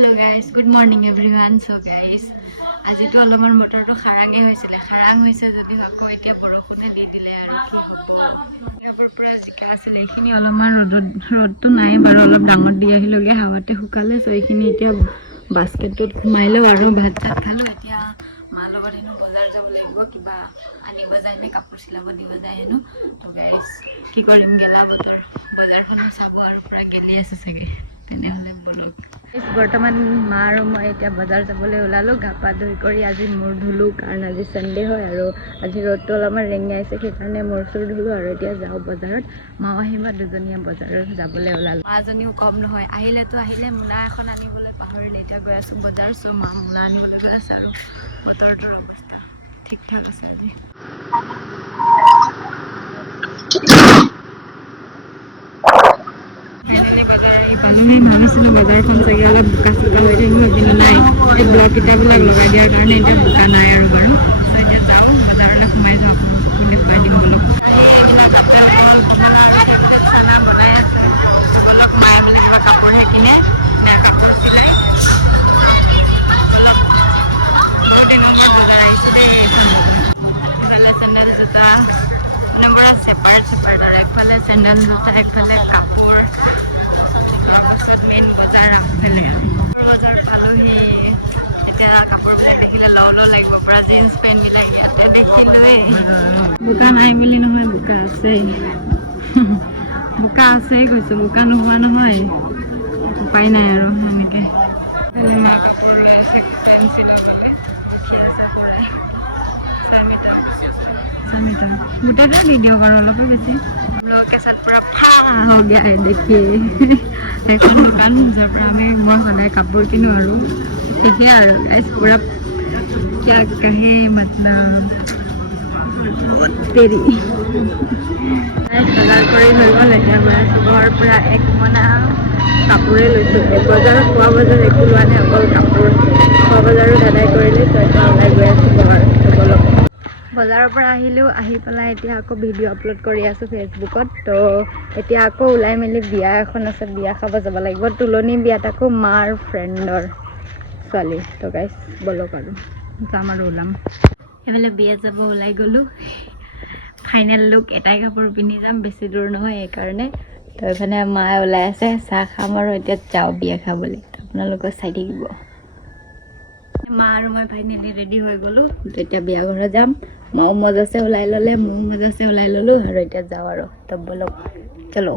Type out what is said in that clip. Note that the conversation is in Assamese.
Hello guys, good morning everyone. So guys, আজি তো অলপমান মটৰটো খাৰাঙে হৈছিলে খাৰাং হৈছে যদি হকো এতিয়া বৰষুণে দি দিলে আৰু কি হ'ব ইয়াৰ পৰা জিকা আছিল এইখিনি অলপমান ৰ'দটো নাই বাৰু অলপ ডাঙৰ দি আহিলগে হাৱাতে শুকালে সো এইখিনি এতিয়া বাস্কেটত ঘুমাইলো আৰু ভাত চাত খালো এতিয়া মা লগত হেনো বজাৰ যাব লাগিব কিবা আনিব যায় নে কাপোৰ চিলাব দিব যায় হেনো তো গাইস কি কৰিম গেলা বজাৰখন চাব আৰু পুৰা গেলি আছে চাগে তেনেহলে বলক বৰ্তমান মা আৰু মই এতিয়া বজাৰ যাবলৈ ওলালো গাপা ধুই কৰি আজি মূৰ ধুলো কাৰণ আজি সানডে হয় আৰু আজি ৰ'দটো অলপমান ৰেঙিয়াইছে সেইকাৰণে মূৰ চুৰ ধুলো আৰু এতিয়া যাওঁ বজাৰত মা আহিবা দুজনীয়া বজাৰত যাবলৈ ওলালো মাজনীও কম নহয় আহিলেতো আহিলে মুনা এখন আনিবলৈ পাহৰিলে এতিয়া গৈ আছো বজাৰ চ মা মুনা আনিবলৈ গৈ আছে আৰু বতৰটোৰ অৱস্থা ঠিক ঠাক আছে আজি ভাবিছিলোঁ বজাৰখন চাগে অলপ বোকা চোকা হৈ থাকিব কিন্তু নাই এই ব্লক কিতাপবিলাক লগাই দিয়াৰ কাৰণে এতিয়া বোকা নাই আৰু বাৰু এতিয়া যাওঁ বজাৰলৈ সোমাই যাওঁ আপোনালোককো দেখুৱাই দিম বোলো খানা বনাই আছে অলপ মায়ে বোলে কিবা কাপোৰহে কিনে কাপোৰ চিলাই বজাৰ আহিছে দেই ইফালে চেণ্ডেল জোতা মানে পুৰা চেপাৰ আৰু একফালে চেণ্ডেল জোতা একফালে কাপোৰ তাৰপিছত মেইন বজাৰ আগফালে বজাৰ পালোহি এতিয়া কাপোৰবিলাক দেখিলে লওঁ লাগিব পুৰা জিন্স পেণ্টবিলাক ইয়াতে দেখিলোৱেই বোকা নাই বুলি নহয় বোকা আছেই বোকা আছেই কৈছোঁ বোকা নোহোৱা নহয় উপায় নাই আৰু সেনেকৈ কাপোৰ লৈ আছে পেঞ্চিল গোটেইটা ভিডিঅ' কৰোঁ অলপো বেছি ব্লগ কেঁচাত পুৰা ফা হৈ গয়া দেখি এখন দোকান যাৰ পৰা মই সদায় কাপোৰ কিনো আৰু ঠিকে আৰু পুৰা কিয়া কাহে মতলব তেৰি বজাৰ কৰি হৈ গ'ল এতিয়া গৈ আছোঁ ঘৰ পুৰা এক মোনা কাপোৰে লৈছোঁ বজাৰত খোৱা বজাৰ একো লোৱা নাই অকল কাপোৰ খোৱা বজাৰো দাদাই কৰিলে তো এতিয়া ওলাই গৈ আছোঁ ঘৰ অলপ বজাৰৰ পৰা আহিলোঁ আহি পেলাই এতিয়া আকৌ ভিডিঅ' আপলোড কৰি আছোঁ ফেচবুকত তো এতিয়া আকৌ ওলাই মেলি বিয়া এখন আছে বিয়া খাব যাব লাগিব তুলনি বিয়াত আকৌ মাৰ ফ্ৰেণ্ডৰ ছোৱালী তো গাইছ বলক আৰু যাম আৰু ওলাম সেইফালে বিয়াত যাব ওলাই গ'লোঁ ফাইনেল লুক এটাই কাপোৰ পিন্ধি যাম বেছি দূৰ নহয় এইকাৰণে তো এইফালে মায়ে ওলাই আছে চাহ খাম আৰু এতিয়া যাওঁ বিয়া খাবলৈ আপোনালোকে চাই থাকিব মা আৰু মই ফাইনেলি ৰেডি হৈ গ'লোঁ এতিয়া বিয়া ঘৰত যাম মাও মজাছে ওলাই ল'লে ময়ো মজাছে ওলাই ল'লোঁ আৰু এতিয়া যাওঁ আৰু তো বলক চলো